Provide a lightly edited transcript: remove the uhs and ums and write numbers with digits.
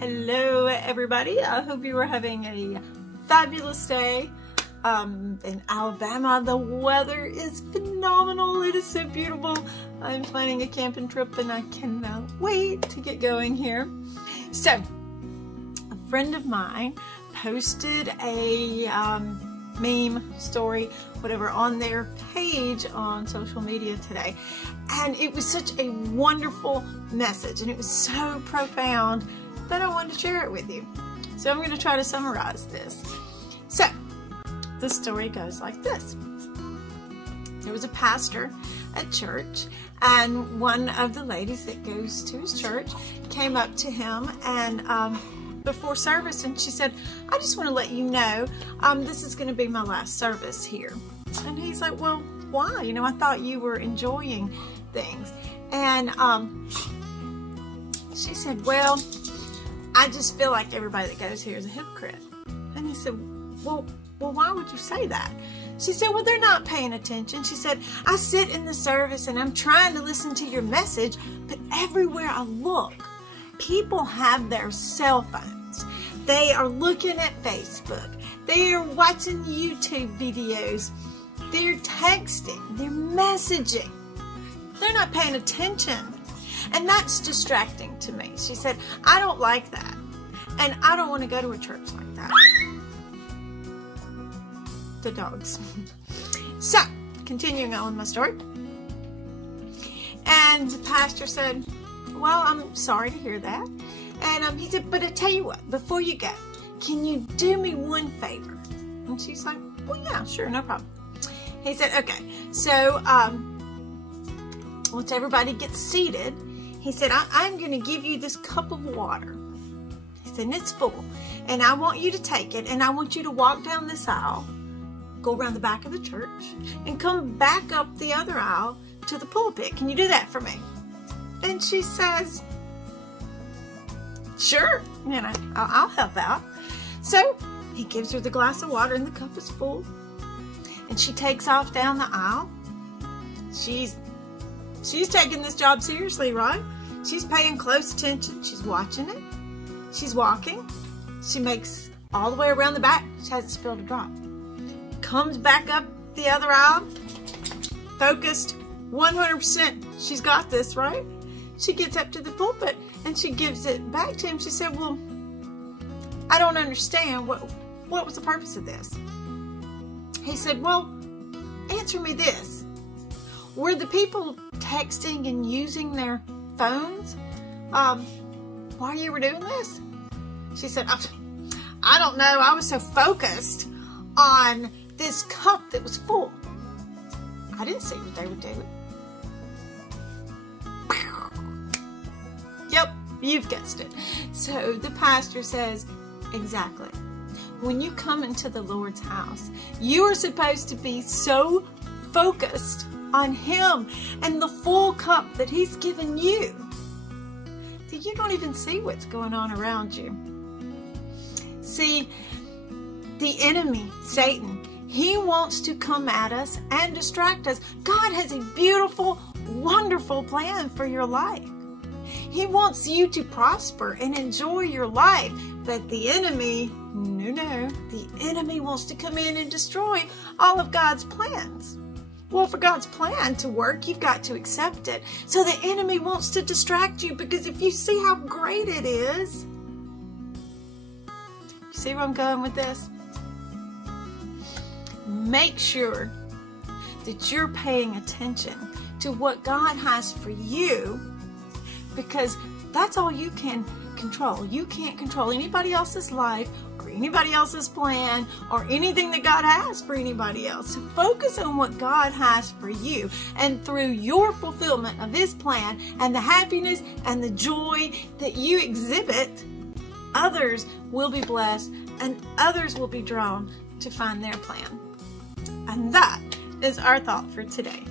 Hello everybody, I hope you are having a fabulous day. In Alabama, the weather is phenomenal. It is so beautiful. I'm planning a camping trip and I cannot wait to get going here. So, a friend of mine posted a meme, story, whatever, on their page on social media today. And it was such a wonderful message and it was so profound that I wanted to share it with you. So I'm going to try to summarize this. So, the story goes like this. There was a pastor at church, and one of the ladies that goes to his church came up to him and before service, and she said, I just want to let you know this is going to be my last service here. And he's like, well, why? You know, I thought you were enjoying things. And she said, well, I just feel like everybody that goes here is a hypocrite. And he said, well, why would you say that? She said, well, they're not paying attention. She said, I sit in the service and I'm trying to listen to your message, but everywhere I look, people have their cell phones. They are looking at Facebook. They are watching YouTube videos. They're texting. They're messaging. They're not paying attention. And that's distracting to me. She said, I don't like that. And I don't want to go to a church like that. The dogs. So, continuing on with my story. And the pastor said, well, I'm sorry to hear that. And he said, but I tell you what, before you go, can you do me one favor? And she's like, well, yeah, sure, no problem. He said, okay, so once everybody gets seated, he said, I'm going to give you this cup of water. He said, and it's full. And I want you to take it, and I want you to walk down this aisle, go around the back of the church, and come back up the other aisle to the pulpit. Can you do that for me? And she says, sure, you know, I'll help out. So he gives her the glass of water and the cup is full. And she takes off down the aisle. She's taking this job seriously, right? She's paying close attention. She's watching it. She's walking. She makes all the way around the back. She hasn't spilled a drop. Comes back up the other aisle. Focused 100%. She's got this, right? She gets up to the pulpit and she gives it back to him. She said, well, I don't understand. What was the purpose of this? He said, well, answer me this. Were the people texting and using their phones while you were doing this? She said, I don't know. I was so focused on this cup that was full. I didn't see what they were doing. Yep, you've guessed it. So the pastor says, exactly. When you come into the Lord's house, you are supposed to be so focused on Him and the full cup that He's given you that you don't even see what's going on around you. See, the enemy, Satan, he wants to come at us and distract us. God has a beautiful, wonderful plan for your life. He wants you to prosper and enjoy your life. But the enemy, no, the enemy wants to come in and destroy all of God's plans. Well, for God's plan to work, you've got to accept it. So the enemy wants to distract you, because if you see how great it is, you see where I'm going with this? Make sure that you're paying attention to what God has for you, because that's all you can control. You can't control anybody else's life or anybody else's plan or anything that God has for anybody else. So focus on what God has for you, and through your fulfillment of His plan and the happiness and the joy that you exhibit, others will be blessed and others will be drawn to find their plan. And that is our thought for today.